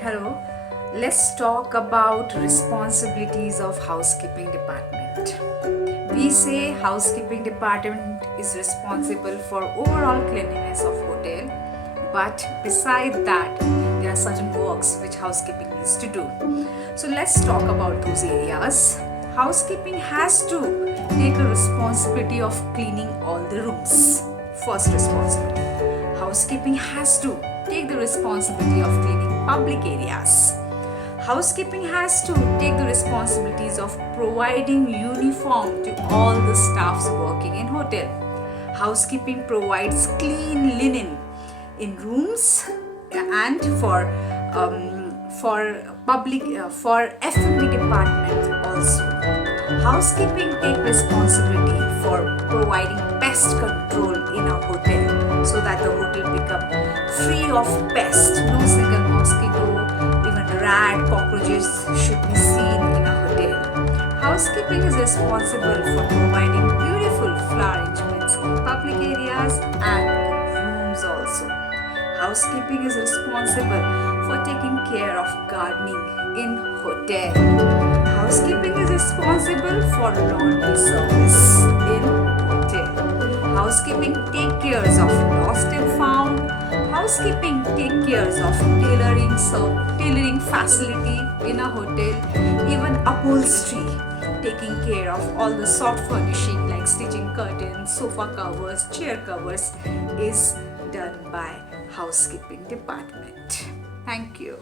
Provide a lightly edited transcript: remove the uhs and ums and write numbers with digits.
Hello, let's talk about responsibilities of housekeeping department. We say housekeeping department is responsible for overall cleanliness of hotel, but beside that, there are certain works which housekeeping needs to do. So let's talk about those areas. Housekeeping has to take a responsibility of cleaning all the rooms. First responsibility. Housekeeping has to take the responsibility of cleaning public areas. Housekeeping has to take the responsibilities of providing uniform to all the staffs working in hotel. Housekeeping provides clean linen in rooms and for public for F&B department also. Housekeeping take responsibility for providing pest control in a hotel so that the hotel become free of pest. No single mosquito, even rat, cockroaches should be seen in a hotel. Housekeeping is responsible for providing beautiful flower arrangements in public areas and in rooms also. Housekeeping is responsible for taking care of gardening in hotel. Housekeeping is responsible for laundry service in hotel. Housekeeping take care of lost and found. Housekeeping take care of tailoring facility in a hotel. Even upholstery, taking care of all the soft furnishing like stitching curtains, sofa covers, chair covers is done by housekeeping department. Thank you.